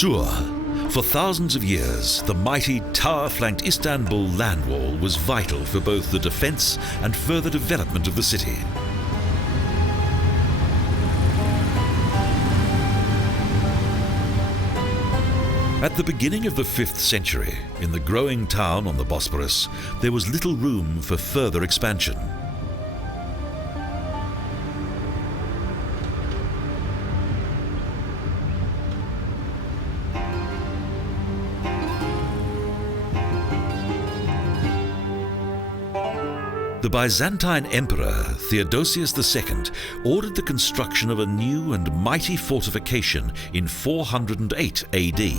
Suur. For thousands of years, the mighty tower-flanked Istanbul Land Wall was vital for both the defense and further development of the city. At the beginning of the 5th century, in the growing town on the Bosporus, there was little room for further expansion. The Byzantine Emperor Theodosius The Second ordered the construction of a new and mighty fortification in 408 A.D.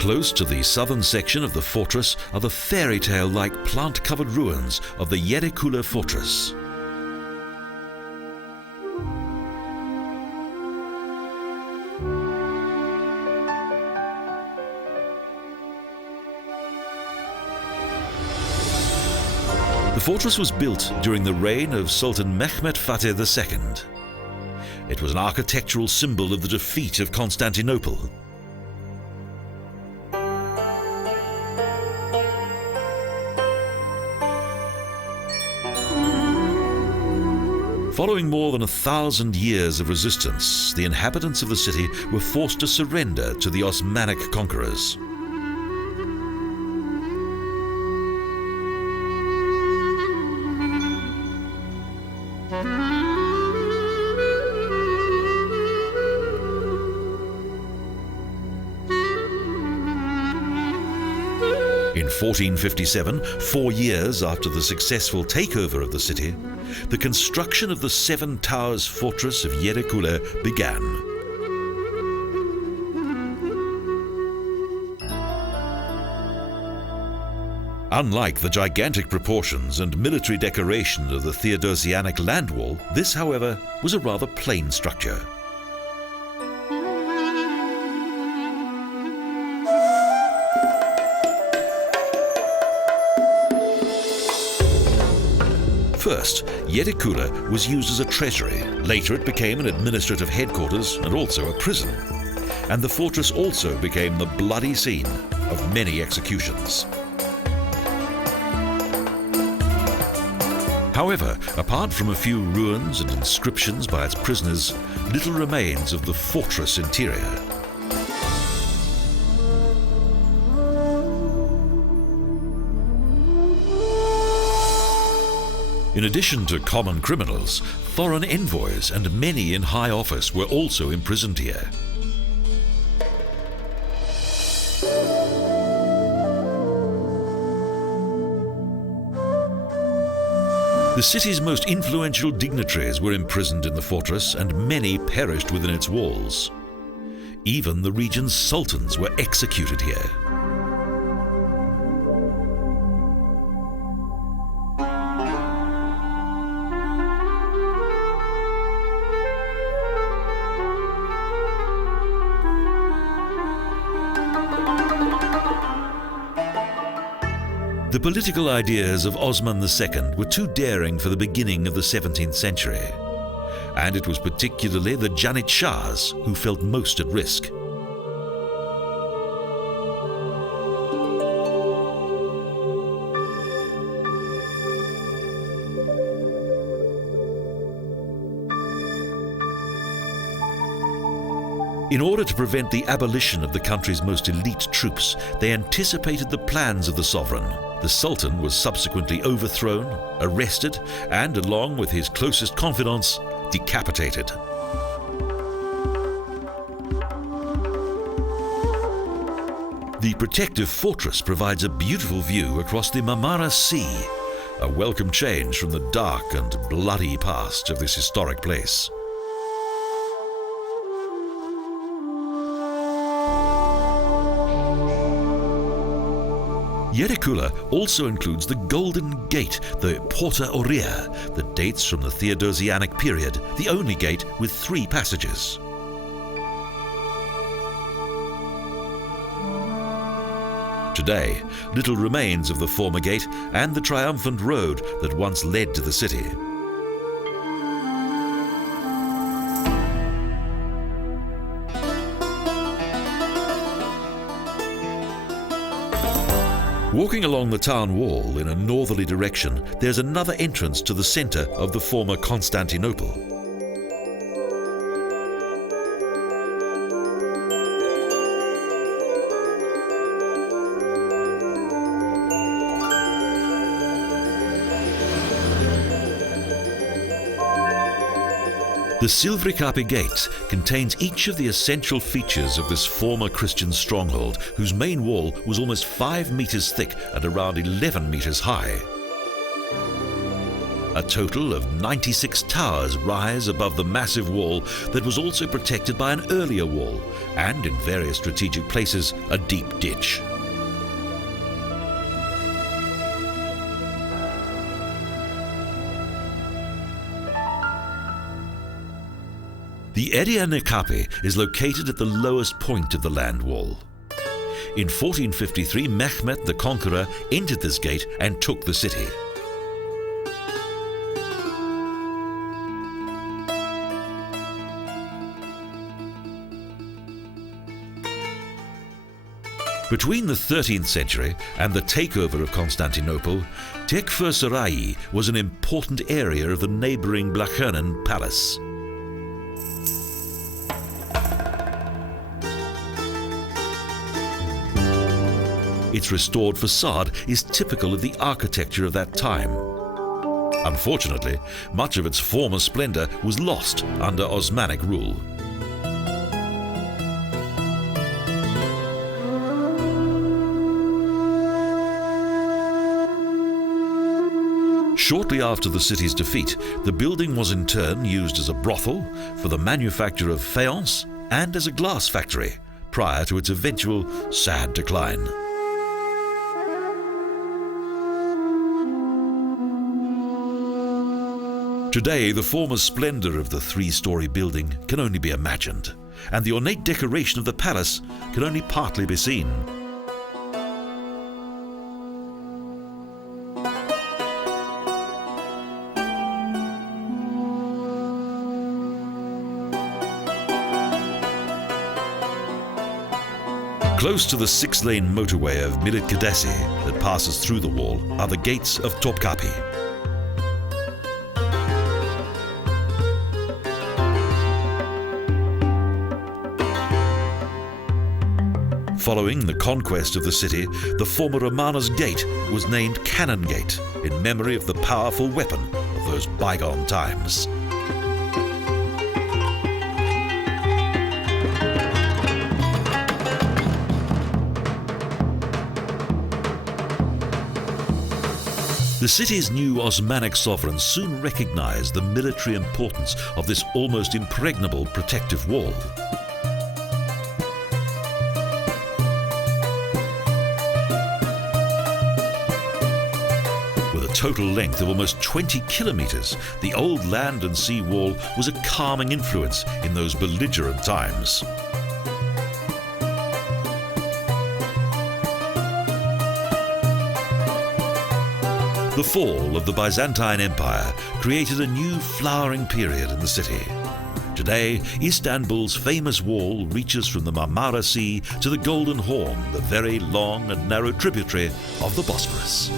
Close to the southern section of the fortress are the fairy tale-like plant-covered ruins of the A.D.The fortress. The fortress was built during the reign of Sultan Mehmet Fatih II. It was an architectural symbol of the defeat of Constantinople. Following more than 1,000 years of resistance, the inhabitants of the city were forced to surrender to the Osmanic conquerors. In 1457, 4 years after the successful takeover of the city, the construction of the 7 Towers fortress of A.D.The began. Unlike the gigantic proportions and military decoration of the Theodosianic Land Wall, this, however, was a rather plain structure. First, A.D.The was used as a treasury. Later it became an administrative headquarters and also a prison. And the fortress also became the bloody scene of many executions. However, apart from a few ruins and inscriptions by its prisoners, little remains of the fortress interior. In addition to common criminals, foreign envoys and many in high office were also imprisoned here. The city's most influential dignitaries were imprisoned in the fortress, and many perished within its walls. Even the region's sultans were executed here. The political ideas of Osman II were too daring for the beginning of the 17th century, and it was particularly the Janitshahs who felt most at risk. In order to prevent the abolition of the country's most elite troops, they anticipated the plans of the sovereign. The Sultan was subsequently overthrown, arrested, and, along with his closest confidants, decapitated. The protective fortress provides a beautiful view across the Marmara Sea, a welcome change from the dark and bloody past of this historic place. A.D.The also includes the Golden Gate, the Porta Aurea, that dates from the Theodosianic period, the only gate with 3 passages. Today, little remains of the former gate and the triumphant road that once led to the city. Walking along the town wall in a northerly direction, there's another entrance to the center of the former Constantinople. The Silvery gate contains each of the essential features of this former Christian stronghold, whose main wall was almost 5 meters thick and around 11 meters high. A total of 96 towers rise above the massive wall that was also protected by an earlier wall and, in various strategic places, a deep ditch. The A.D.The is located at the lowest point of the land wall. In 1453, Mehmet the conqueror entered this gate and took the city. Between the 13th century and the takeover of Constantinople, Tekfursaray was an important area of the neighboring Blachernen palace. Its restored facade is typical of the architecture of that time. Unfortunately, much of its former splendor was lost under Osmanic rule. Shortly after the city's defeat, the building was in turn used as a brothel, for the manufacture of faience, and as a glass factory, prior to its eventual sad decline. Today, the former splendor of the 3-story building can only be imagined, and the ornate decoration of the palace can only partly be seen. Close to the 6-lane motorway of Milit Kadesi that passes through the wall are the gates of Topkapi. Following the conquest of the city, the former Romana's Gate was named Cannon Gate in memory of the powerful weapon of those bygone times. The city's new Osmanic sovereigns soon recognized the military importance of this almost impregnable protective wall. Total length of almost 20 kilometers, the old land and sea wall was a calming influence in those belligerent times. The fall of the Byzantine Empire created a new flowering period in the city. Today, Istanbul's famous wall reaches from the Marmara Sea to the Golden Horn, the very long and narrow tributary of the Bosporus.